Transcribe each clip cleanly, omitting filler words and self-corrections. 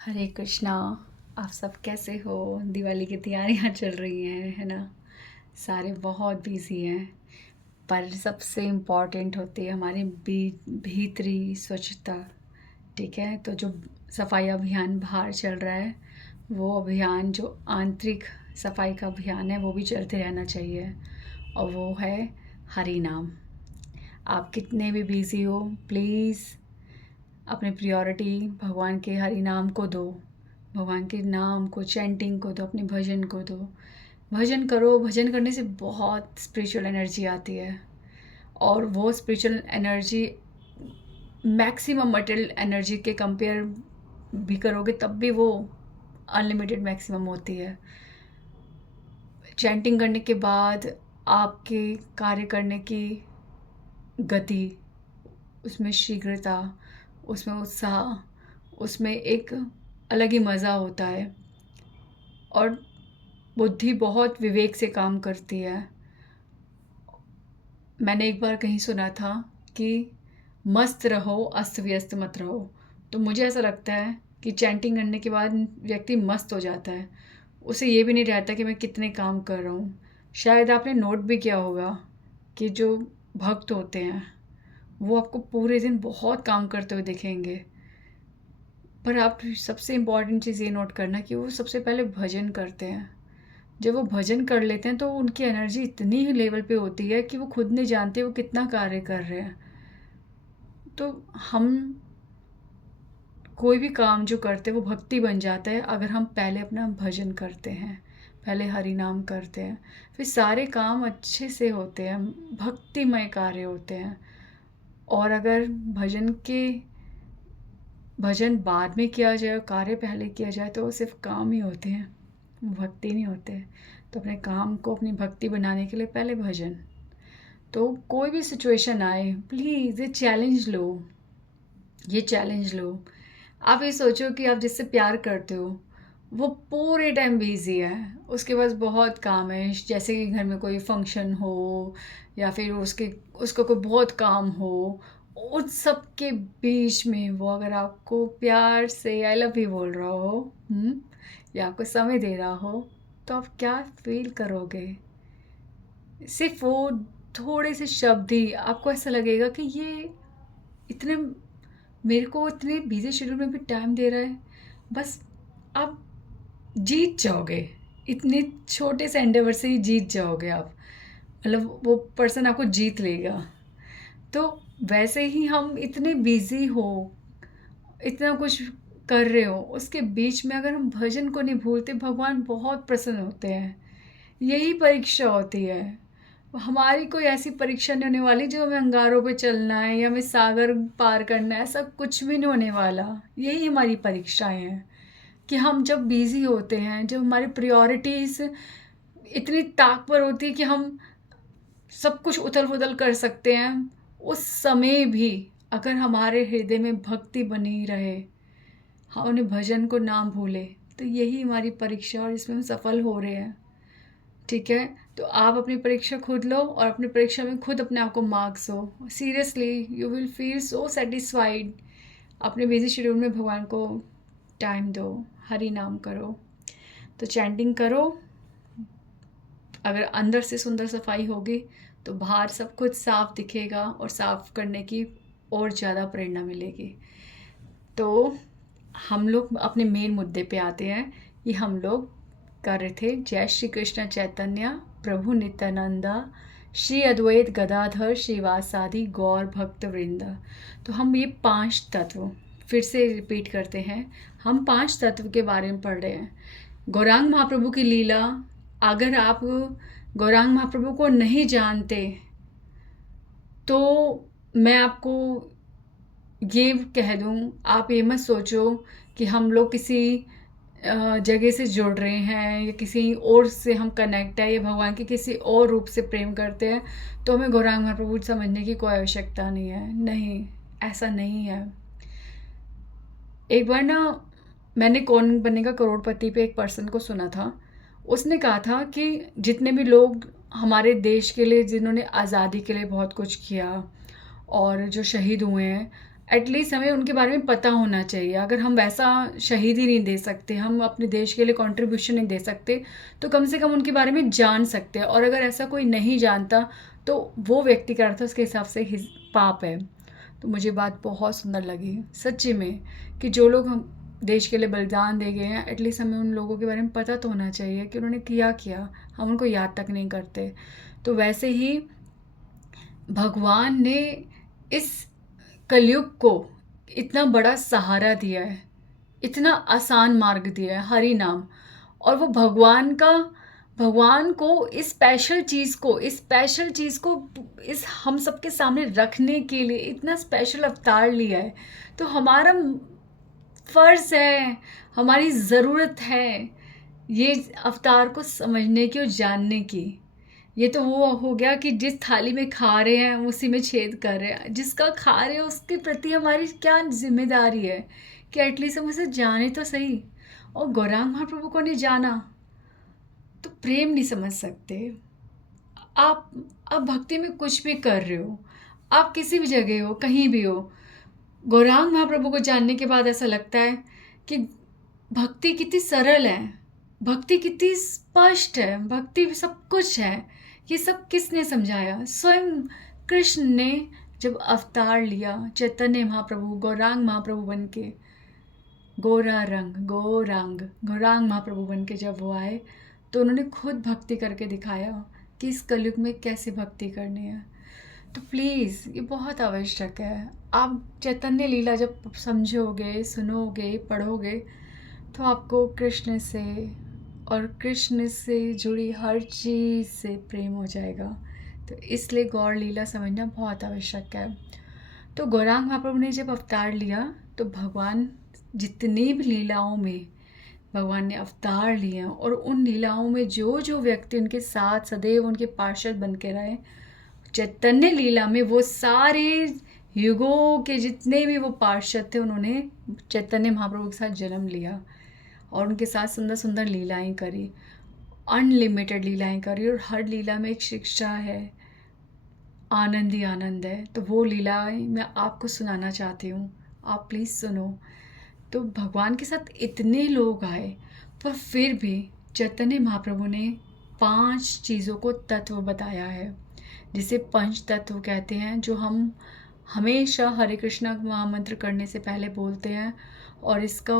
हरे कृष्णा। आप सब कैसे हो? दिवाली की तैयारियां चल रही हैं, है ना? सारे बहुत बिजी हैं, पर सबसे इम्पॉर्टेंट होती है हमारी भीतरी स्वच्छता। ठीक है, तो जो सफाई अभियान बाहर चल रहा है, वो अभियान जो आंतरिक सफाई का अभियान है वो भी चलते रहना चाहिए, और वो है हरि नाम। आप कितने भी बिजी हो, प्लीज़ अपने प्रायोरिटी भगवान के हरि नाम को दो, भगवान के नाम को, चैंटिंग को दो, अपने भजन को दो। भजन करो, भजन करने से बहुत स्पिरिचुअल एनर्जी आती है, और वो spiritual energy maximum material energy के कंपेयर भी करोगे तब भी वो अनलिमिटेड मैक्सिमम होती है। चैंटिंग करने के बाद आपके कार्य करने की गति, उसमें शीघ्रता, उसमें उत्साह, उसमें एक अलग ही मज़ा होता है, और बुद्धि बहुत विवेक से काम करती है। मैंने एक बार कहीं सुना था कि मस्त रहो, अस्त व्यस्त मत रहो। तो मुझे ऐसा लगता है कि चैंटिंग करने के बाद व्यक्ति मस्त हो जाता है, उसे ये भी नहीं रहता कि मैं कितने काम कर रहा हूँ। शायद आपने नोट भी किया होगा कि जो भक्त होते हैं वो आपको पूरे दिन बहुत काम करते हुए दिखेंगे, पर आप सबसे इम्पॉर्टेंट चीज़ ये नोट करना कि वो सबसे पहले भजन करते हैं। जब वो भजन कर लेते हैं तो उनकी एनर्जी इतनी ही लेवल पे होती है कि वो खुद नहीं जानते वो कितना कार्य कर रहे हैं। तो हम कोई भी काम जो करते हैं वो भक्ति बन जाता है अगर हम पहले अपना भजन करते हैं, पहले हरि नाम करते हैं, फिर सारे काम अच्छे से होते हैं, भक्तिमय कार्य होते हैं। और अगर भजन बाद में किया जाए और कार्य पहले किया जाए तो वो सिर्फ काम ही होते हैं, भक्ति नहीं होते। तो अपने काम को अपनी भक्ति बनाने के लिए पहले भजन। तो कोई भी सिचुएशन आए, प्लीज़ ये चैलेंज लो। आप ये सोचो कि आप जिससे प्यार करते हो वो पूरे टाइम बिजी है, उसके पास बहुत काम है, जैसे कि घर में कोई फंक्शन हो या फिर उसको कोई बहुत काम हो। उन सब के बीच में वो अगर आपको प्यार से आई लव यू बोल रहा हो, या आपको समय दे रहा हो, तो आप क्या फील करोगे? सिर्फ वो थोड़े से शब्द ही आपको ऐसा लगेगा कि ये इतने मेरे को इतने बिजी शेड्यूल में भी टाइम दे रहा है। बस आप जीत जाओगे, इतने छोटे से एंडेवर से ही जीत जाओगे आप, मतलब वो पर्सन आपको जीत लेगा। तो वैसे ही हम इतने बिजी हो, इतना कुछ कर रहे हो, उसके बीच में अगर हम भजन को नहीं भूलते, भगवान बहुत प्रसन्न होते हैं। यही परीक्षा होती है। हमारी कोई ऐसी परीक्षा नहीं होने वाली जो हमें अंगारों पे चलना है या हमें सागर पार करना है, ऐसा कुछ भी नहीं होने वाला। यही हमारी परीक्षाएं हैं कि हम जब बिजी होते हैं, जब हमारी प्रायोरिटीज़ इतनी ताकवर होती है कि हम सब कुछ उथल पुथल कर सकते हैं, उस समय भी अगर हमारे हृदय में भक्ति बनी रहे, हम अपने भजन को ना भूले, तो यही हमारी परीक्षा और इसमें हम सफल हो रहे हैं। ठीक है, तो आप अपनी परीक्षा खुद लो और अपनी परीक्षा में खुद अपने आप को मार्क्स हो। Seriously you will feel so satisfied. अपने बिजी शेड्यूल में भगवान को टाइम दो, हरि नाम करो, तो चैंटिंग करो। अगर अंदर से सुंदर सफाई होगी तो बाहर सब कुछ साफ दिखेगा, और साफ करने की और ज़्यादा प्रेरणा मिलेगी। तो हम लोग अपने मेन मुद्दे पे आते हैं कि हम लोग कर रहे थे जय श्री कृष्ण चैतन्य प्रभु नित्यानंदा श्री अद्वैत गदाधर श्रीवासादि गौर भक्त वृंद। तो हम ये 5 तत्व फिर से रिपीट करते हैं। हम 5 तत्व के बारे में पढ़ रहे हैं। गौरांग महाप्रभु की लीला, अगर आप गौरांग महाप्रभु को नहीं जानते तो मैं आपको ये कह दूँ, आप ये मत सोचो कि हम लोग किसी जगह से जुड़ रहे हैं या किसी और से हम कनेक्ट है या भगवान के किसी और रूप से प्रेम करते हैं तो हमें गौरांग महाप्रभु समझने की कोई आवश्यकता नहीं है। नहीं, ऐसा नहीं है। एक बार ना, मैंने कौन बनेगा करोड़पति पे एक पर्सन को सुना था। उसने कहा था कि जितने भी लोग हमारे देश के लिए, जिन्होंने आज़ादी के लिए बहुत कुछ किया और जो शहीद हुए हैं, एटलीस्ट हमें उनके बारे में पता होना चाहिए। अगर हम वैसा शहीदी नहीं दे सकते, हम अपने देश के लिए कंट्रीब्यूशन नहीं दे सकते, तो कम से कम उनके बारे में जान सकते हैं। और अगर ऐसा कोई नहीं जानता तो वो व्यक्ति का अर्थ उसके हिसाब से पाप है। तो मुझे बात बहुत सुंदर लगी सच्ची में, कि जो लोग हम देश के लिए बलिदान दे गए हैं, एटलीस्ट हमें उन लोगों के बारे में पता तो होना चाहिए कि उन्होंने किया, हम उनको याद तक नहीं करते। तो वैसे ही भगवान ने इस कलयुग को इतना बड़ा सहारा दिया है, इतना आसान मार्ग दिया है, हरि नाम। और वो भगवान को इस स्पेशल चीज़ को इस हम सबके सामने रखने के लिए इतना स्पेशल अवतार लिया है। तो हमारा फ़र्ज़ है, हमारी ज़रूरत है ये अवतार को समझने की और जानने की। ये तो वो हो गया कि जिस थाली में खा रहे हैं उसी में छेद कर रहे हैं। जिसका खा रहे हैं उसके प्रति हमारी क्या ज़िम्मेदारी है कि एटलीस्ट हम उसे जाने तो सही। और गौरांग महाप्रभु को नहीं जाना तो प्रेम नहीं समझ सकते। आप आप भक्ति में कुछ भी कर रहे हो, आप किसी भी जगह हो, कहीं भी हो, गौरांग महाप्रभु को जानने के बाद ऐसा लगता है कि भक्ति कितनी सरल है, भक्ति कितनी स्पष्ट है, भक्ति सब कुछ है। ये सब किसने समझाया? स्वयं कृष्ण ने जब अवतार लिया, चैतन्य महाप्रभु गौरांग महाप्रभु बन के, गौरांग महाप्रभु बन के जब वो आए, तो उन्होंने खुद भक्ति करके दिखाया कि इस कलयुग में कैसे भक्ति करनी है। तो प्लीज़ ये बहुत आवश्यक है। आप चैतन्य लीला जब समझोगे, सुनोगे, पढ़ोगे, तो आपको कृष्ण से जुड़ी हर चीज़ से प्रेम हो जाएगा। तो इसलिए गौर लीला समझना बहुत आवश्यक है। तो गौरांग महाप्रभु ने जब अवतार लिया, तो भगवान जितनी भी लीलाओं में भगवान ने अवतार लिए, और उन लीलाओं में जो जो व्यक्ति उनके साथ सदैव उनके पार्षद बन के रहे, चैतन्य लीला में वो सारे युगों के जितने भी वो पार्षद थे, उन्होंने चैतन्य महाप्रभु के साथ जन्म लिया और उनके साथ सुंदर सुंदर लीलाएं करी, अनलिमिटेड लीलाएं करी। और हर लीला में एक शिक्षा है, आनंद ही आनंद है। तो वो लीलाएं मैं आपको सुनाना चाहती हूँ, आप प्लीज़ सुनो। तो भगवान के साथ इतने लोग आए, पर फिर भी चैतन्य महाप्रभु ने 5 चीज़ों को तत्व बताया है, जिसे पंच तत्व कहते हैं, जो हम हमेशा हरे कृष्णा महामंत्र करने से पहले बोलते हैं और इसका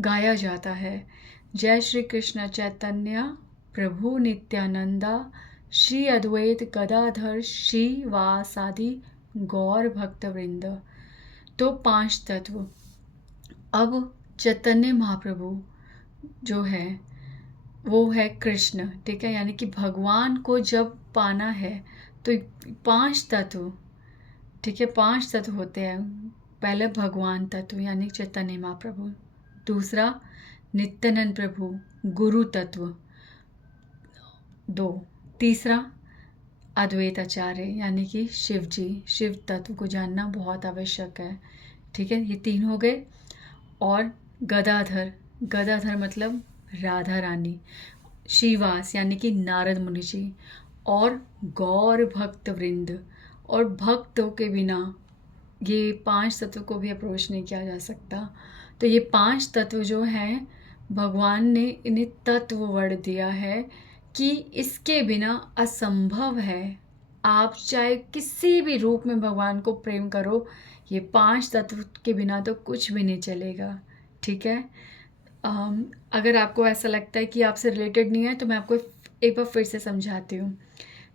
गाया जाता है। जय श्री कृष्ण चैतन्य प्रभु नित्यानंदा श्री अद्वैत गदाधर श्रीवासादि गौर भक्तवृंद। तो 5 तत्व। अब चैतन्य महाप्रभु जो है वो है कृष्ण, ठीक है, यानी कि भगवान को जब पाना है तो 5 तत्व, ठीक है, 5 तत्व होते हैं। पहले भगवान तत्व यानी चैतन्य महाप्रभु, दूसरा नित्यानंद प्रभु गुरु तत्व 2, तीसरा अद्वैत आचार्य यानी कि शिव जी, शिव तत्व को जानना बहुत आवश्यक है, ठीक है, ये 3 हो गए। और गदाधर मतलब राधा रानी, श्रीवास यानी कि नारद मुनि जी, और गौर भक्त वृंद, और भक्तों के बिना ये 5 तत्व को भी अप्रोच नहीं किया जा सकता। तो ये 5 तत्व जो हैं, भगवान ने इन्हें तत्व वर्ड दिया है कि इसके बिना असंभव है। आप चाहे किसी भी रूप में भगवान को प्रेम करो, ये 5 तत्व के बिना तो कुछ भी नहीं चलेगा, ठीक है। अगर आपको ऐसा लगता है कि आपसे रिलेटेड नहीं है, तो मैं आपको एक बार फिर से समझाती हूँ।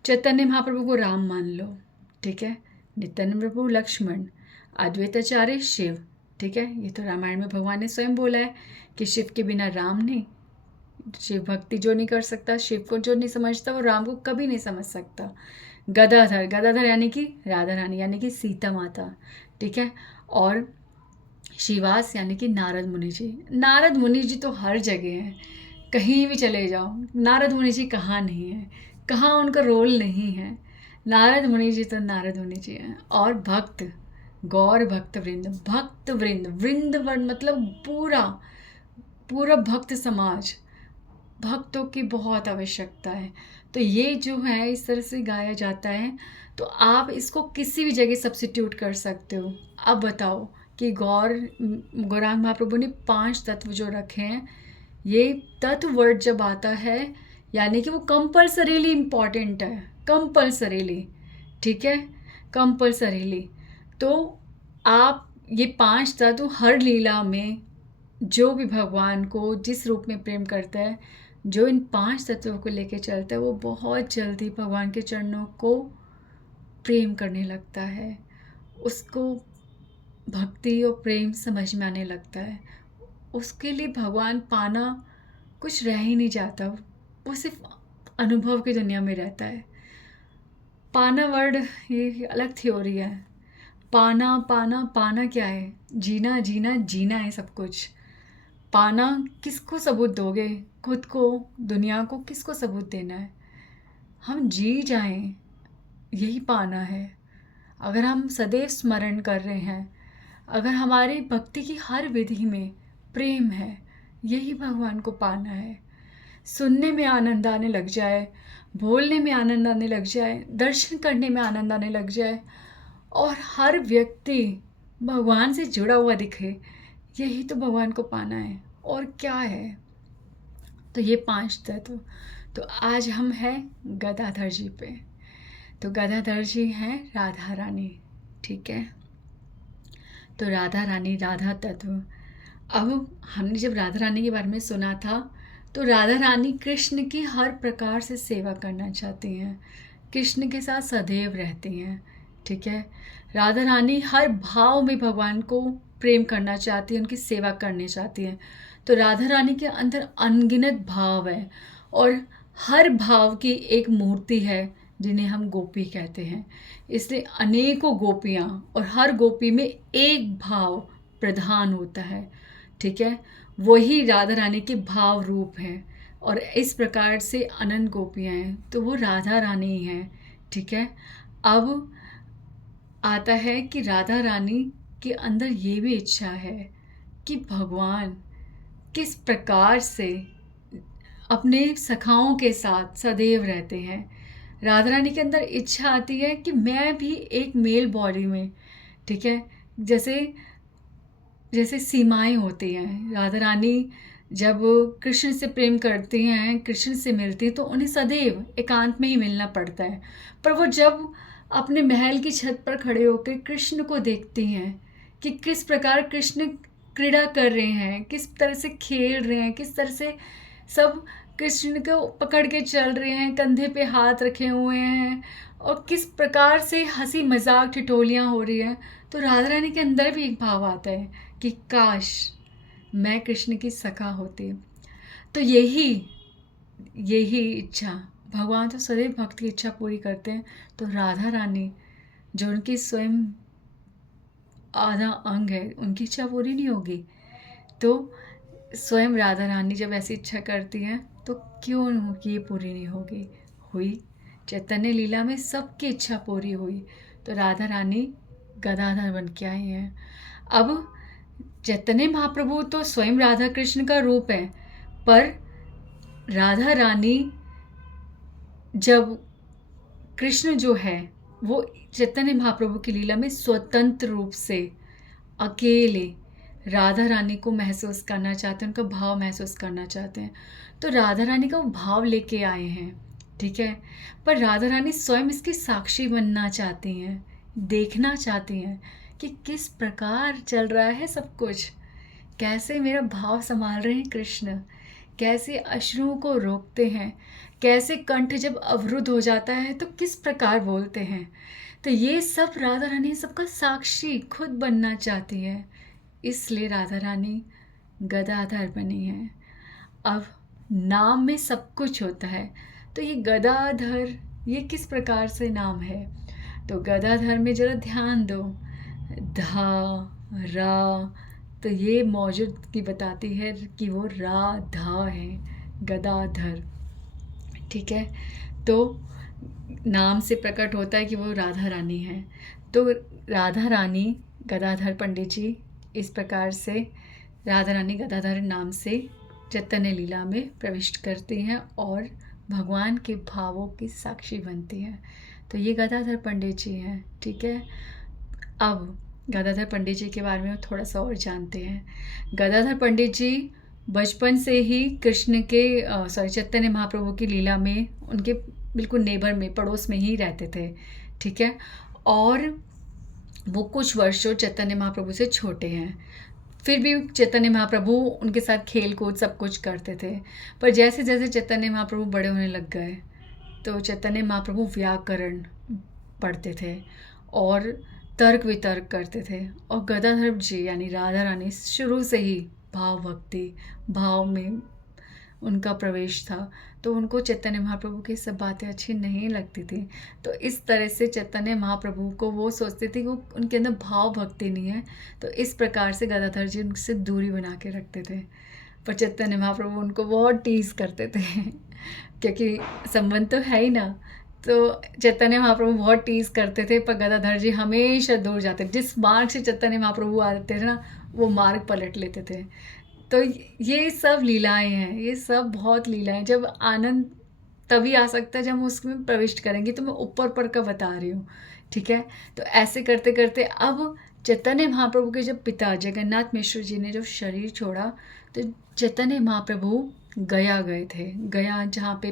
चैतन्य महाप्रभु को राम मान लो, ठीक है, नित्यानंद प्रभु लक्ष्मण, अद्वैताचार्य शिव, ठीक है। ये तो रामायण में भगवान ने स्वयं बोला है कि शिव के बिना राम नहीं। शिव भक्ति जो नहीं कर सकता, शिव को जो नहीं समझता, वो राम को कभी नहीं समझ सकता। गदाधर यानी कि राधा रानी यानी कि सीता माता, ठीक है। और श्रीवास यानी कि नारद मुनि जी तो हर जगह हैं, कहीं भी चले जाओ नारद मुनि जी कहाँ नहीं है, कहाँ उनका रोल नहीं है। नारद मुनि जी तो नारद मुनि जी हैं। और भक्त, गौर भक्त वृंद, वृंद मतलब पूरा भक्त समाज, भक्तों की बहुत आवश्यकता है। तो ये जो है इस तरह से गाया जाता है, तो आप इसको किसी भी जगह सब्स्टिट्यूट कर सकते हो। अब बताओ कि गौरांग महाप्रभु ने 5 तत्व जो रखे हैं, ये तत्व वर्ड जब आता है यानी कि वो कंपल्सरीली इम्पॉर्टेंट है, कंपल्सरीली, ठीक है, कंपल्सरीली। तो आप ये 5 तत्व हर लीला में जो भी भगवान को जिस रूप में प्रेम करता है, जो इन 5 तत्वों को लेके चलता है, वो बहुत जल्दी भगवान के चरणों को प्रेम करने लगता है, उसको भक्ति और प्रेम समझ में आने लगता है। उसके लिए भगवान पाना कुछ रह ही नहीं जाता, वो सिर्फ अनुभव की दुनिया में रहता है। पाना वर्ड ये अलग थ्योरी है। पाना पाना पाना क्या है? जीना जीना जीना है सब कुछ। पाना किसको सबूत दोगे? खुद को, दुनिया को किसको सबूत देना है? हम जी जाएं, यही पाना है। अगर हम सदैव स्मरण कर रहे हैं, अगर हमारी भक्ति की हर विधि में प्रेम है, यही भगवान को पाना है। सुनने में आनंद आने लग जाए, बोलने में आनंद आने लग जाए, दर्शन करने में आनंद आने लग जाए और हर व्यक्ति भगवान से जुड़ा हुआ दिखे, यही तो भगवान को पाना है। और क्या है? तो ये 5 तत्व। तो आज हम हैं गदाधर जी पे। तो गदाधर जी हैं राधा रानी, ठीक है। तो राधा रानी, राधा तत्व। अब हमने जब राधा रानी के बारे में सुना था, तो राधा रानी कृष्ण की हर प्रकार से सेवा करना चाहती हैं, कृष्ण के साथ सदैव रहती हैं, ठीक है। राधा रानी हर भाव में भगवान को प्रेम करना चाहती है, उनकी सेवा करनी चाहती हैं। तो राधा रानी के अंदर अनगिनत भाव है और हर भाव की एक मूर्ति है जिन्हें हम गोपी कहते हैं। इसलिए अनेकों गोपियाँ और हर गोपी में एक भाव प्रधान होता है, ठीक है। वही राधा रानी के भाव रूप हैं और इस प्रकार से अनंत गोपियाँ हैं, तो वो राधा रानी ही हैं, ठीक है। अब आता है कि राधा रानी के अंदर ये भी इच्छा है कि भगवान किस प्रकार से अपने सखाओं के साथ सदैव रहते हैं। राधा रानी के अंदर इच्छा आती है कि मैं भी एक मेल बॉडी में, ठीक है, जैसे जैसे सीमाएं होती हैं। राधा रानी जब कृष्ण से प्रेम करती हैं, कृष्ण से मिलती हैं, तो उन्हें सदैव एकांत में ही मिलना पड़ता है। पर वो जब अपने महल की छत पर खड़े होकर कृष्ण को देखती हैं कि किस प्रकार कृष्ण क्रीड़ा कर रहे हैं, किस तरह से खेल रहे हैं, किस तरह से सब कृष्ण को पकड़ के चल रहे हैं, कंधे पे हाथ रखे हुए हैं और किस प्रकार से हंसी मजाक ठिठोलियाँ हो रही हैं, तो राधा रानी के अंदर भी एक भाव आता है कि काश मैं कृष्ण की सखा होती। तो यही यही इच्छा, भगवान तो सदैव भक्त की इच्छा पूरी करते हैं। तो राधा रानी जो उनकी स्वयं आधा अंग है, उनकी इच्छा पूरी नहीं होगी तो स्वयं राधा रानी जब ऐसी इच्छा करती हैं तो क्यों ये पूरी नहीं होगी? हुई। चैतन्य लीला में सबकी इच्छा पूरी हुई। तो राधा रानी गदाधर बन के आई हैं। अब चैतन्य महाप्रभु तो स्वयं राधा कृष्ण का रूप है, पर राधा रानी जब कृष्ण जो है वो चैतन्य महाप्रभु की लीला में स्वतंत्र रूप से अकेले राधा रानी को महसूस करना चाहते हैं, उनका भाव महसूस करना चाहते हैं, तो राधा रानी का वो भाव लेके आए हैं, ठीक है। पर राधा रानी स्वयं इसकी साक्षी बनना चाहती हैं, देखना चाहती हैं कि किस प्रकार चल रहा है सब कुछ, कैसे मेरा भाव संभाल रहे हैं कृष्ण, कैसे अश्रुओं को रोकते हैं, कैसे कंठ जब अवरुद्ध हो जाता है तो किस प्रकार बोलते हैं। तो ये सब राधा रानी सबका साक्षी खुद बनना चाहती है, इसलिए राधा रानी गदाधर बनी है। अब नाम में सब कुछ होता है, तो ये गदाधर ये किस प्रकार से नाम है? तो गदाधर में जरा ध्यान दो, धा रा, तो ये मौजूदगी बताती है कि वो राधा है, गदाधर, ठीक है। तो नाम से प्रकट होता है कि वो राधा रानी है। तो राधा रानी गदाधर पंडित जी इस प्रकार से राधा रानी गदाधर नाम से चैतन्य लीला में प्रविष्ट करती हैं और भगवान के भावों की साक्षी बनती हैं। तो ये गदाधर पंडित जी हैं, ठीक है। अब गदाधर पंडित जी के बारे में थोड़ा सा और जानते हैं। गदाधर पंडित जी बचपन से ही कृष्ण के चैतन्य महाप्रभु की लीला में उनके बिल्कुल नेबर में, पड़ोस में ही रहते थे, ठीक है। और वो कुछ वर्षों चैतन्य महाप्रभु से छोटे हैं, फिर भी चैतन्य महाप्रभु उनके साथ खेल कूद सब कुछ करते थे। पर जैसे जैसे चैतन्य महाप्रभु बड़े होने लग गए तो चैतन्य महाप्रभु व्याकरण पढ़ते थे और तर्क वितर्क करते थे। और गदाधर जी यानी राधा रानी शुरू से ही भाव में उनका प्रवेश था, तो उनको चैतन्य महाप्रभु की सब बातें अच्छी नहीं लगती थी। तो इस तरह से चैतन्य महाप्रभु को वो सोचते थे कि उनके अंदर भाव भक्ति नहीं है, तो इस प्रकार से गदाधर जी उनसे दूरी बना के रखते थे। पर चैतन्य महाप्रभु उनको बहुत टीज़ करते थे क्योंकि संबंध तो है ही ना। तो चैतन्य महाप्रभु बहुत टीज़ करते थे, पर गदाधर जी हमेशा दूर जाते। जिस मार्ग से चैतन्य महाप्रभु आते थे ना, वो मार्ग पलट लेते थे। तो ये सब लीलाएं हैं, ये सब बहुत लीलाएं। जब आनंद तभी आ सकता है जब हम उसमें प्रविष्ट करेंगे। तो मैं ऊपर का बता रही हूँ, ठीक है। तो ऐसे करते करते अब चैतन्य महाप्रभु के जब पिता जगन्नाथ मिश्र जी ने जब शरीर छोड़ा, तो चैतन्य महाप्रभु गया गए थे। गया जहाँ पे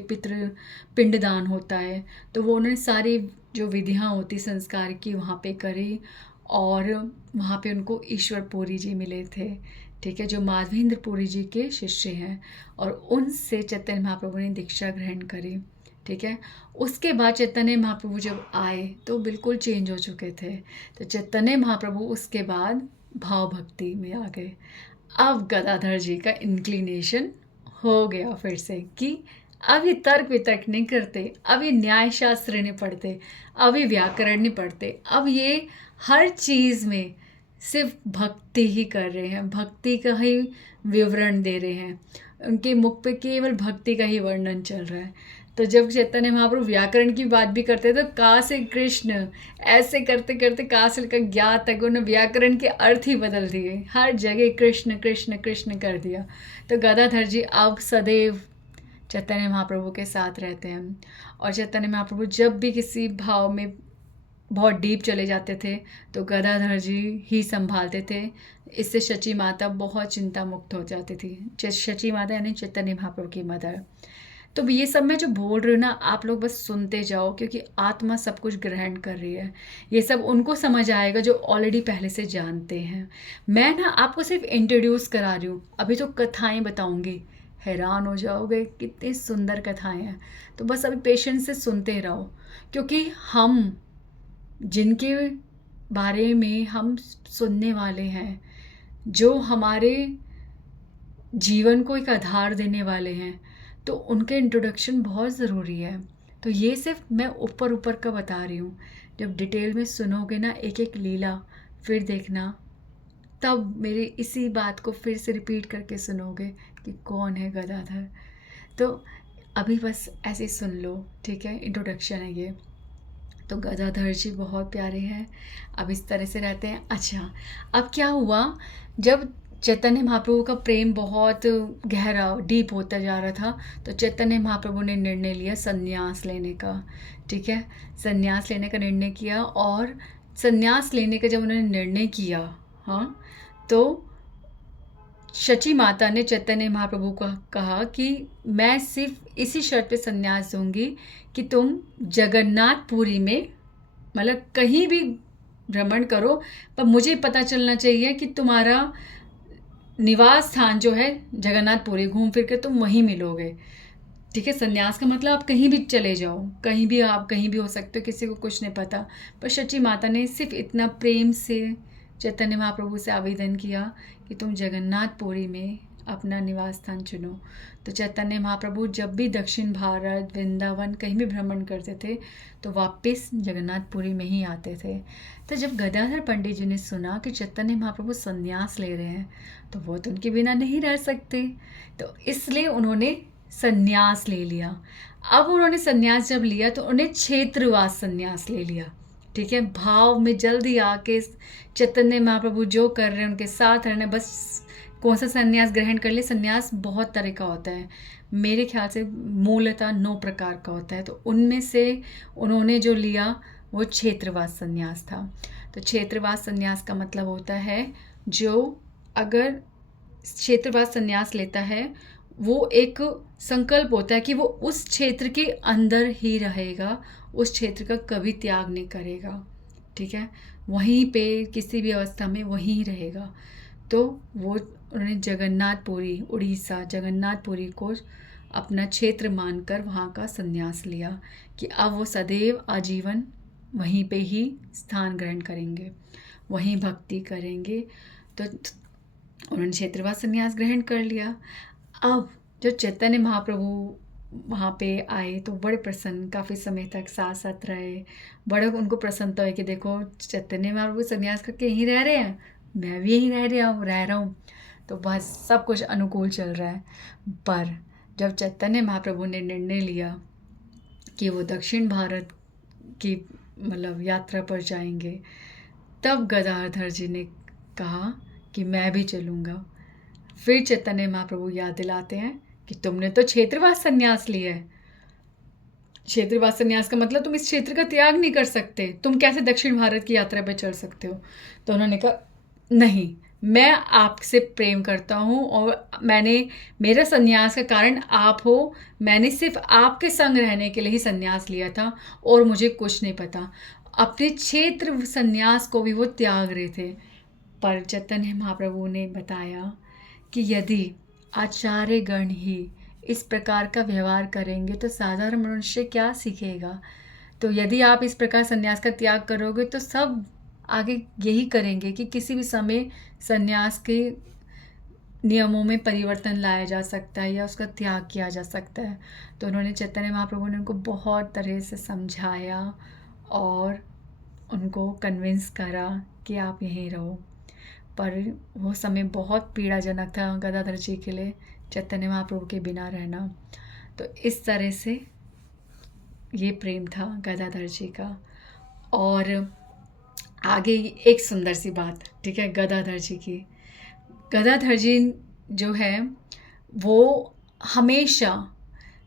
पिंडदान होता है, तो वो उन्होंने सारी जो विधियाँ होती संस्कार की वहाँ पे करी। और वहाँ पे उनको ईश्वर पुरी जी मिले थे, ठीक है, जो माधवेंद्र पुरी जी के शिष्य हैं। और उनसे चैतन्य महाप्रभु ने दीक्षा ग्रहण करी, ठीक है। उसके बाद चैतन्य महाप्रभु जब आए तो बिल्कुल चेंज हो चुके थे। तो चैतन्य महाप्रभु उसके बाद भाव भक्ति में आ गए। अब गदाधर जी का इंक्लिनेशन हो गया फिर से कि अब ये तर्क वितर्क नहीं करते, अब ये न्याय शास्त्र नहीं पढ़ते, अब ये व्याकरण नहीं पढ़ते, अब ये हर चीज़ में सिर्फ भक्ति ही कर रहे हैं, भक्ति का ही विवरण दे रहे हैं। उनके मुख पे केवल भक्ति का ही वर्णन चल रहा है। तो जब चैतन्य महाप्रभु व्याकरण की बात भी करते तो का से कृष्ण ऐसे करते करते का से लेकर ज्ञा तक उन्होंने व्याकरण के अर्थ ही बदल दिए, हर जगह कृष्ण कृष्ण कृष्ण कर दिया। तो गदाधर जी अब सदैव चैतन्य महाप्रभु के साथ रहते हैं। और चैतन्य महाप्रभु जब भी किसी भाव में बहुत डीप चले जाते थे तो गदाधर जी ही संभालते थे। इससे शची माता बहुत चिंता मुक्त हो जाती थी। शची माता यानी चैतन्य महाप्रभु की मदर। तो ये सब मैं जो बोल रही हूँ ना, आप लोग बस सुनते जाओ, क्योंकि आत्मा सब कुछ ग्रहण कर रही है। ये सब उनको समझ आएगा जो ऑलरेडी पहले से जानते हैं। मैं ना आपको सिर्फ इंट्रोड्यूस करा रही हूँ, अभी तो कथाएं बताऊँगी, हैरान हो जाओगे कितनी सुंदर कथाएं हैं। तो बस अभी पेशेंस से सुनते रहो, क्योंकि हम जिनके बारे में हम सुनने वाले हैं, जो हमारे जीवन को एक आधार देने वाले हैं, तो उनके इंट्रोडक्शन बहुत ज़रूरी है। तो ये सिर्फ मैं ऊपर का बता रही हूँ। जब डिटेल में सुनोगे ना एक एक लीला, फिर देखना, तब मेरी इसी बात को फिर से रिपीट करके सुनोगे कि कौन है गदाधर। तो अभी बस ऐसे ही सुन लो, ठीक है। इंट्रोडक्शन है ये। तो गदाधर जी बहुत प्यारे हैं, अब इस तरह से रहते हैं। अच्छा, अब क्या हुआ, जब चैतन्य महाप्रभु का प्रेम बहुत गहरा डीप होता जा रहा था, तो चैतन्य महाप्रभु ने निर्णय लिया संन्यास लेने का, ठीक है। संन्यास लेने का निर्णय किया। और संन्यास लेने का जब उन्होंने निर्णय किया, हाँ, तो शची माता ने चैतन्य महाप्रभु को कहा कि मैं सिर्फ इसी शर्त पे संन्यास दूंगी कि तुम जगन्नाथपुरी में, मतलब कहीं भी भ्रमण करो, पर मुझे पता चलना चाहिए कि तुम्हारा निवास स्थान जो है जगन्नाथपुरी, घूम फिर के तुम वहीं मिलोगे, ठीक है। संन्यास का मतलब आप कहीं भी चले जाओ, कहीं भी आप कहीं भी हो सकते हो, किसी को कुछ नहीं पता। पर शची माता ने सिर्फ इतना प्रेम से चैतन्य महाप्रभु से आवेदन किया कि तुम जगन्नाथपुरी में अपना निवास स्थान चुनो। तो चैतन्य महाप्रभु जब भी दक्षिण भारत, वृंदावन कहीं भी भ्रमण करते थे तो वापस जगन्नाथपुरी में ही आते थे। तो जब गदाधर पंडित जी ने सुना कि चैतन्य महाप्रभु संन्यास ले रहे हैं, तो वो तो उनके बिना नहीं रह सकते, तो इसलिए उन्होंने संन्यास ले लिया। अब उन्होंने संन्यास जब लिया तो उन्हें क्षेत्रवास संन्यास ले लिया, ठीक है। भाव में जल्दी आके चैतन्य महाप्रभु जो कर रहे हैं उनके साथ रहना, बस कौन सा संन्यास ग्रहण कर ले। संन्यास बहुत तरह का होता है, मेरे ख्याल से मूलतः 9 प्रकार का होता है। तो उनमें से उन्होंने जो लिया वो क्षेत्रवास संन्यास था। तो क्षेत्रवास संन्यास का मतलब होता है, जो अगर क्षेत्रवास संन्यास लेता है वो एक संकल्प होता है कि वो उस क्षेत्र के अंदर ही रहेगा, उस क्षेत्र का कभी त्याग नहीं करेगा, ठीक है, वहीं पे किसी भी अवस्था में वहीं रहेगा। तो वो उन्होंने जगन्नाथपुरी, उड़ीसा जगन्नाथपुरी को अपना क्षेत्र मानकर वहाँ का संन्यास लिया कि अब वो सदैव आजीवन वहीं पे ही स्थान ग्रहण करेंगे, वहीं भक्ति करेंगे। तो उन्होंने क्षेत्रवास संन्यास ग्रहण कर लिया। अब जब चैतन्य महाप्रभु वहाँ पे आए तो बड़े प्रसन्न, काफ़ी समय तक साथ साथ रहे। बड़ा उनको प्रसन्नता हुई कि देखो चैतन्य महाप्रभु संन्यास करके यहीं रह रहे हैं, मैं भी यहीं रह रहा हूँ, तो बस सब कुछ अनुकूल चल रहा है। पर जब चैतन्य महाप्रभु ने निर्णय लिया कि वो दक्षिण भारत की मतलब यात्रा पर जाएंगे, तब गदाधर जी ने कहा कि मैं भी चलूँगा। फिर चैतन्य महाप्रभु याद दिलाते हैं कि तुमने तो क्षेत्रवास संन्यास लिया है, क्षेत्रवास संन्यास का मतलब तुम इस क्षेत्र का त्याग नहीं कर सकते, तुम कैसे दक्षिण भारत की यात्रा पर चल सकते हो। तो उन्होंने कहा नहीं, मैं आपसे प्रेम करता हूँ और मेरा संन्यास का कारण आप हो, मैंने सिर्फ आपके संग रहने के लिए ही संन्यास लिया था और मुझे कुछ नहीं पता। अपने क्षेत्र संन्यास को भी वो त्याग रहे थे। पर चैतन्य महाप्रभु ने बताया कि यदि आचार्यगण ही इस प्रकार का व्यवहार करेंगे तो साधारण मनुष्य क्या सीखेगा। तो यदि आप इस प्रकार संन्यास का त्याग करोगे तो सब आगे यही करेंगे कि किसी भी समय संन्यास के नियमों में परिवर्तन लाया जा सकता है या उसका त्याग किया जा सकता है। तो उन्होंने चैतन्य महाप्रभु ने उनको बहुत तरह से समझाया और उनको कन्विंस करा कि आप यहीं रहो। पर वो समय बहुत पीड़ाजनक था गदाधर जी के लिए, चैतन्य महाप्रभु के बिना रहना। तो इस तरह से ये प्रेम था गदाधर जी का। और आगे एक सुंदर सी बात, ठीक है, गदाधर जी की। गदाधर जी जो है वो हमेशा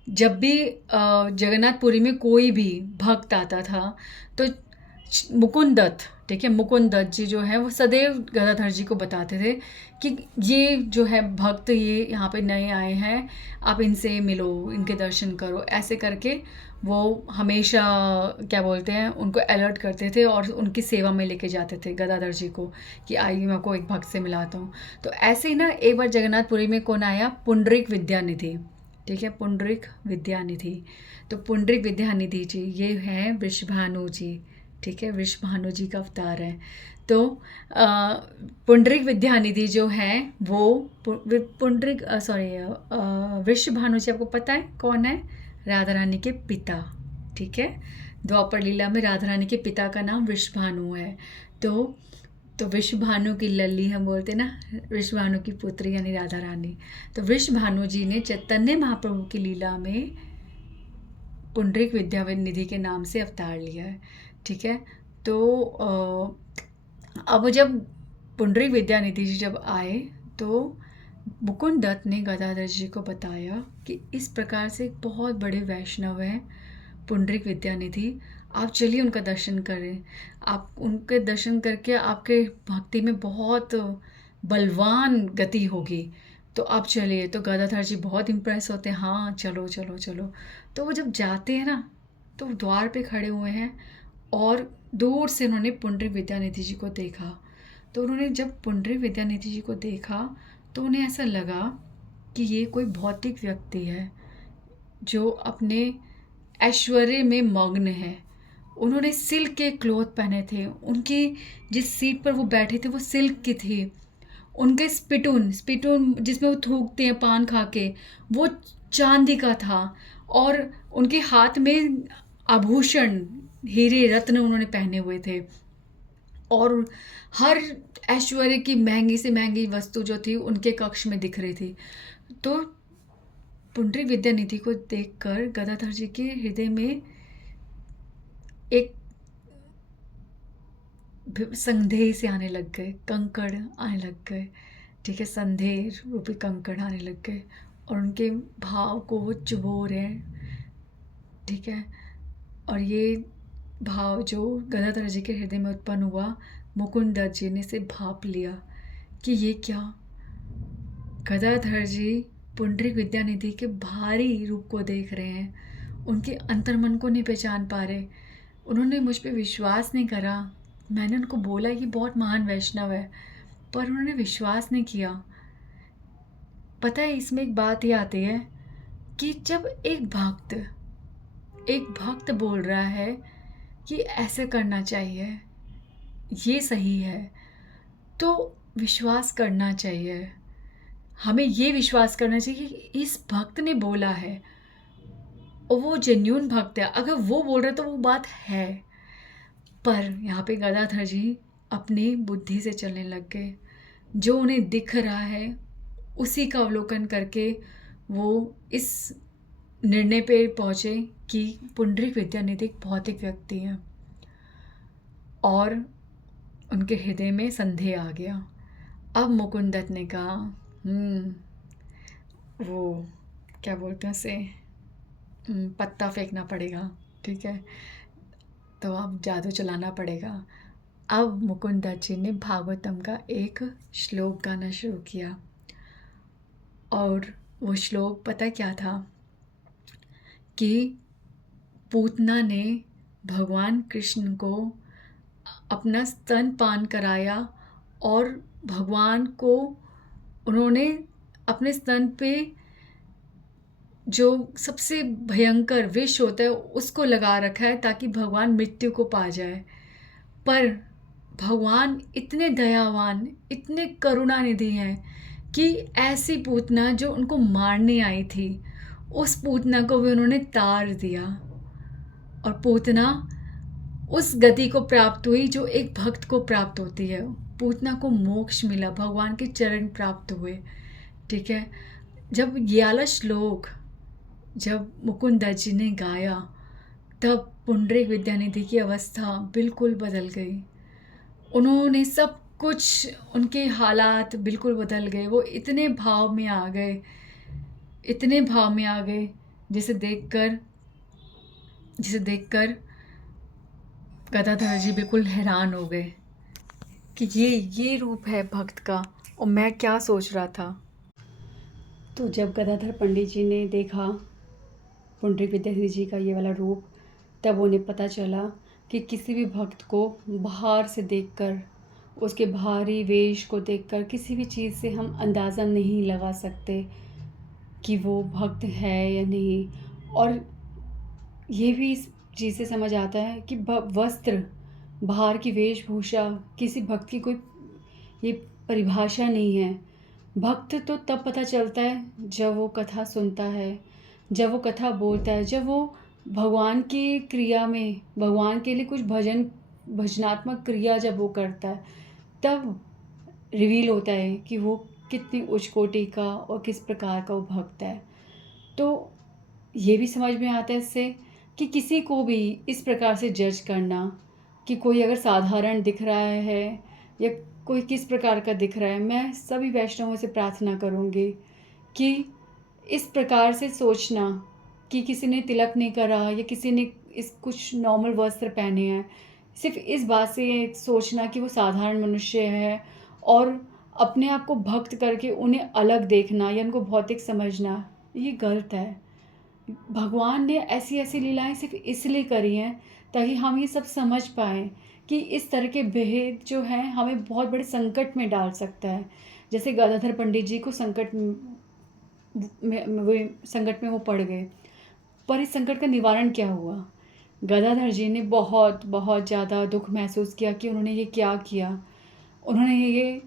जब भी जगन्नाथपुरी में कोई भी भक्त आता था तो मुकुंद दत्त, ठीक है, मुकुंद दत्त जी जो है वो सदैव गदाधर जी को बताते थे कि ये जो है भक्त, ये यहाँ पे नए आए हैं, आप इनसे मिलो, इनके दर्शन करो। ऐसे करके वो हमेशा क्या बोलते हैं उनको अलर्ट करते थे और उनकी सेवा में लेके जाते थे गदाधर जी को कि आइए मैं आपको एक भक्त से मिलाता हूँ। तो ऐसे ही ना एक बार जगन्नाथपुरी में कौन आया, पुंडरीक विद्यानिधि, ठीक है, पुंडरीक विद्यानिधि। तो पुंडरीक विद्यानिधि जी ये हैं वृषभानु जी, ठीक है, वृषभानु जी का अवतार है। तो पुंडरीक विद्यानिधि जो हैं वो पुंडरीक वृषभानु जी आपको पता है कौन है, राधा रानी के पिता, ठीक है, द्वापर लीला में राधा रानी के पिता का नाम वृषभानु है। तो वृषभानु की लल्ली हम बोलते ना, वृषभानु की पुत्री यानी राधा रानी। तो वृषभानु जी ने चैतन्य महाप्रभु की लीला में पुंडरीक विद्यानिधि के नाम से अवतार लिया है, ठीक है। तो अब जब पुंडरीक विद्यानिधि जी जब आए तो मुकुंद दत्त ने गदाधर जी को बताया कि इस प्रकार से एक बहुत बड़े वैष्णव हैं पुंडरीक विद्यानिधि, आप चलिए उनका दर्शन करें, आप उनके दर्शन करके आपके भक्ति में बहुत बलवान गति होगी, तो आप चलिए। तो गदाधर जी बहुत इम्प्रेस होते हैं, हाँ चलो चलो चलो। तो वो जब जाते हैं ना तो द्वार पे खड़े हुए हैं और दूर से उन्होंने पुंडरीक विद्यानिधि जी को देखा। तो उन्होंने जब पुंडरीक विद्यानिधि जी को देखा तो उन्हें ऐसा लगा कि ये कोई भौतिक व्यक्ति है जो अपने ऐश्वर्य में मग्न है। उन्होंने सिल्क के क्लॉथ पहने थे, उनकी जिस सीट पर वो बैठे थे वो सिल्क की थी, उनके स्पिटून स्पिटून जिसमें वो थूकते हैं पान खा के, वो चांदी का था। और उनके हाथ में आभूषण हीरे रत्न उन्होंने पहने हुए थे और हर ऐश्वर्य की महंगी से महंगी वस्तु जो थी उनके कक्ष में दिख रही थी। तो पुंडरीक विद्यानिधि को देखकर गदाधर जी के हृदय में एक संदेह से आने लग गए, कंकड़ आने लग गए ठीक है, संदेह रूपी कंकड़ आने लग गए और उनके भाव को वो चुभो रहे हैं, ठीक है। और ये भाव जो गदाधर जी के हृदय में उत्पन्न हुआ, मुकुंद दत्त जी ने इसे भाप लिया कि ये क्या। गदाधर जी पुंडरीक विद्यानिधि के भारी रूप को देख रहे हैं, उनके अंतर्मन को नहीं पहचान पा रहे। उन्होंने मुझ पे विश्वास नहीं करा। मैंने उनको बोला कि बहुत महान वैष्णव है, पर उन्होंने विश्वास नहीं किया। पता है, इसमें एक बात ये आती है कि जब एक भक्त बोल रहा है कि ऐसे करना चाहिए, ये सही है, तो विश्वास करना चाहिए। हमें ये विश्वास करना चाहिए कि इस भक्त ने बोला है और वो जेन्युइन भक्त है। अगर वो बोल रहा है तो वो बात है। पर यहाँ पे गदाधर जी अपनी बुद्धि से चलने लग गए। जो उन्हें दिख रहा है उसी का अवलोकन करके वो इस निर्णय पे पहुँचे कि पुंडरीक विद्यानिधि एक भौतिक व्यक्ति है, और उनके हृदय में संदेह आ गया। अब मुकुंद दत्त ने कहा, वो क्या बोलते हैं उसे, पत्ता फेंकना पड़ेगा, ठीक है, तो अब जादू चलाना पड़ेगा। अब मुकुंद दत्त जी ने भागवतम का एक श्लोक गाना शुरू किया, और वो श्लोक पता क्या था कि पूतना ने भगवान कृष्ण को अपना स्तनपान कराया और भगवान को उन्होंने अपने स्तन पे जो सबसे भयंकर विष होता है उसको लगा रखा है ताकि भगवान मृत्यु को पा जाए। पर भगवान इतने दयावान, इतने करुणानिधि हैं कि ऐसी पूतना जो उनको मारने आई थी, उस पूतना को भी उन्होंने तार दिया, और पूतना उस गति को प्राप्त हुई जो एक भक्त को प्राप्त होती है। पूतना को मोक्ष मिला, भगवान के चरण प्राप्त हुए, ठीक है। जब ये वाला श्लोक जब मुकुंद दत्त जी ने गाया, तब पुंडरीक विद्यानिधि की अवस्था बिल्कुल बदल गई। उन्होंने सब कुछ, उनके हालात बिल्कुल बदल गए। वो इतने भाव में आ गए, इतने भाव में आ गए, जिसे देखकर गदाधर जी बिल्कुल हैरान हो गए कि ये रूप है भक्त का, और मैं क्या सोच रहा था। तो जब गदाधर पंडित जी ने देखा पुंडरीक विद्यानिधि जी का ये वाला रूप, तब उन्हें पता चला कि किसी भी भक्त को बाहर से देखकर, उसके बाहरी वेश को देखकर किसी भी चीज़ से हम अंदाज़ा नहीं लगा सकते कि वो भक्त है या नहीं। और ये भी इस चीज़ से समझ आता है कि वस्त्र, बाहर की वेशभूषा किसी भक्त की कोई ये परिभाषा नहीं है। भक्त तो तब पता चलता है जब वो कथा सुनता है, जब वो कथा बोलता है, जब वो भगवान की क्रिया में, भगवान के लिए कुछ भजनात्मक क्रिया जब वो करता है, तब रिवील होता है कि वो कितनी उच्च कोटि का और किस प्रकार का वो भक्त है। तो ये भी समझ में आता है इससे कि किसी को भी इस प्रकार से जज करना कि कोई अगर साधारण दिख रहा है या कोई किस प्रकार का दिख रहा है, मैं सभी वैष्णवों से प्रार्थना करूँगी कि इस प्रकार से सोचना कि किसी ने तिलक नहीं करा या किसी ने इस कुछ नॉर्मल वस्त्र पहने हैं, सिर्फ इस बात से सोचना कि वो साधारण मनुष्य है, और अपने आप को भक्त करके उन्हें अलग देखना या उनको भौतिक समझना, ये गलत है। भगवान ने ऐसी ऐसी लीलाएं सिर्फ इसलिए करी हैं ताकि हम ये सब समझ पाएँ कि इस तरह के भेद जो हैं हमें बहुत बड़े संकट में डाल सकता है। जैसे गदाधर पंडित जी को संकट में वो पड़ गए, पर इस संकट का निवारण क्या हुआ? गदाधर जी ने बहुत बहुत ज़्यादा दुख महसूस किया कि उन्होंने ये क्या किया। उन्होंने ये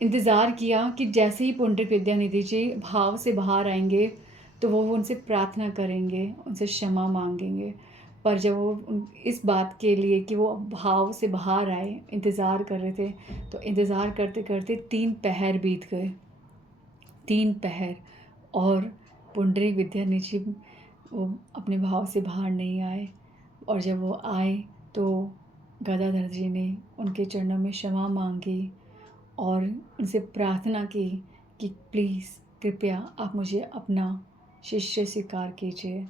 इंतज़ार किया कि जैसे ही पुंडरीक विद्यानिधि जी भाव से बाहर आएंगे तो वो उनसे प्रार्थना करेंगे, उनसे क्षमा मांगेंगे। पर जब वो इस बात के लिए कि वो भाव से बाहर आए इंतज़ार कर रहे थे, तो इंतज़ार करते करते 3 पहर बीत गए, 3 पहर, और पुंडरीक विद्यानिधि जी वो अपने भाव से बाहर नहीं आए। और जब वो आए तो गदाधर जी ने उनके चरणों में क्षमा मांगी और उनसे प्रार्थना की कि प्लीज़ कृपया आप मुझे अपना शिष्य स्वीकार कीजिए।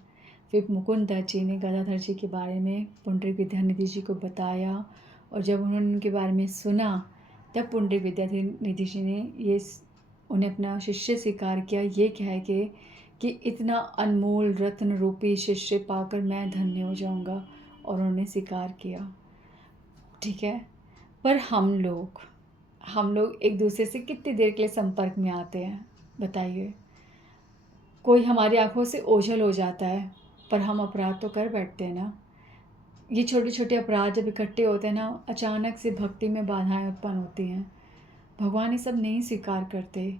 फिर मुकुंद दत्त जी ने गदाधर जी के बारे में पुंडरीक विद्यानिधि जी को बताया, और जब उन्होंने उनके बारे में सुना तब पुंडरीक विद्यानिधि जी ने उन्हें अपना शिष्य स्वीकार किया, ये कह के कि इतना अनमोल रत्न रूपी शिष्य पाकर मैं धन्य हो जाऊंगा, और उन्होंने स्वीकार किया। ठीक है, पर हम लोग एक दूसरे से कितनी देर के लिए संपर्क में आते हैं बताइए। कोई हमारी आंखों से ओझल हो जाता है, पर हम अपराध तो कर बैठते हैं ना। ये छोटे छोटे अपराध जब इकट्ठे होते हैं ना, अचानक से भक्ति में बाधाएं उत्पन्न होती हैं। भगवान ये सब नहीं स्वीकार करते।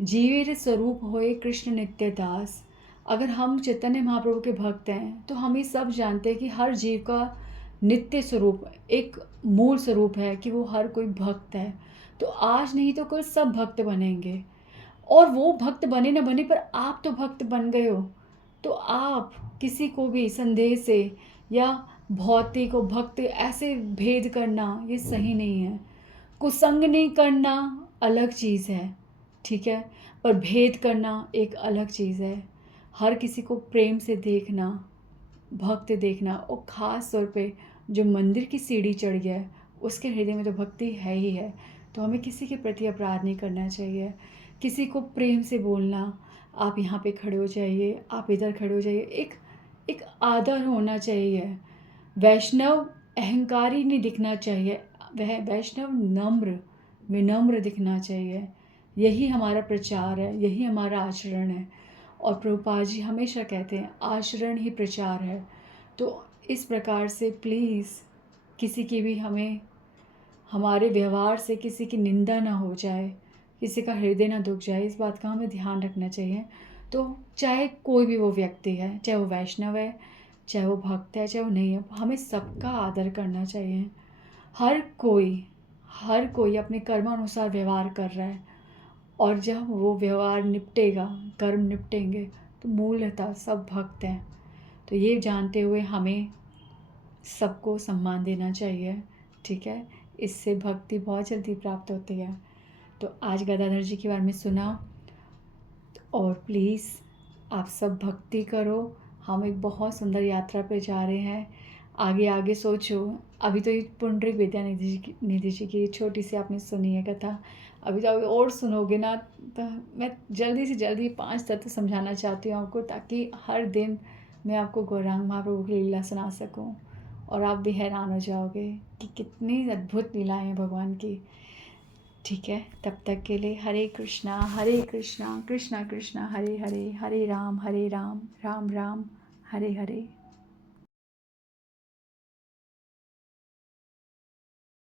जीवेर स्वरूप होए कृष्ण नित्य दास। अगर हम चैतन्य महाप्रभु के भक्त हैं तो हम ये सब जानते हैं कि हर जीव का नित्य स्वरूप एक मूल स्वरूप है कि वो हर कोई भक्त है। तो आज नहीं तो कल सब भक्त बनेंगे, और वो भक्त बने ना बने पर आप तो भक्त बन गए हो। तो आप किसी को भी संदेह से या भौतिक और भक्त ऐसे भेद करना ये सही नहीं है। कुसंग नहीं करना अलग चीज़ है, ठीक है, पर भेद करना एक अलग चीज़ है। हर किसी को प्रेम से देखना, भक्त देखना, और ख़ास तौर पे जो मंदिर की सीढ़ी चढ़ गया है उसके हृदय में तो भक्ति है ही है। तो हमें किसी के प्रति अपराध नहीं करना चाहिए। किसी को प्रेम से बोलना, आप यहाँ पे खड़े हो जाइए, आप इधर खड़े हो जाइए, एक एक आदर होना चाहिए। वैष्णव अहंकारी नहीं दिखना चाहिए, वह वैष्णव नम्र विनम्र दिखना चाहिए। यही हमारा प्रचार है, यही हमारा आचरण है। और प्रभुपाद जी हमेशा कहते हैं आचरण ही प्रचार है। तो इस प्रकार से प्लीज़ किसी की भी हमारे व्यवहार से किसी की निंदा ना हो जाए, किसी का हृदय ना दुख जाए, इस बात का हमें ध्यान रखना चाहिए। तो चाहे कोई भी वो व्यक्ति है, चाहे वो वैष्णव है, चाहे वो भक्त है, चाहे वो नहीं है, हमें सबका आदर करना चाहिए। हर कोई अपने कर्मानुसार व्यवहार कर रहा है, और जब वो व्यवहार निपटेगा, कर्म निपटेंगे, तो मूलतः सब भक्त हैं। तो ये जानते हुए हमें सबको सम्मान देना चाहिए, ठीक है। इससे भक्ति बहुत जल्दी प्राप्त होती है। तो आज गदाधर जी के बारे में सुना, और प्लीज़ आप सब भक्ति करो। हम एक बहुत सुंदर यात्रा पे जा रहे हैं। आगे आगे सोचो। अभी तो ये पुंडरीक विद्यानिधि जी की छोटी सी आपने सुनी है कथा। अभी तो अभी और सुनोगे ना, तो मैं जल्दी से जल्दी 5 तत्व समझाना चाहती हूँ आपको, ताकि हर दिन मैं आपको गौरांग महाप्रभु की लीला सुना सकूँ, और आप भी हैरान हो जाओगे कि कितनी अद्भुत लीलाएँ हैं भगवान की। ठीक है, तब तक के लिए हरे कृष्णा कृष्णा कृष्णा हरे हरे, हरे राम राम राम हरे हरे।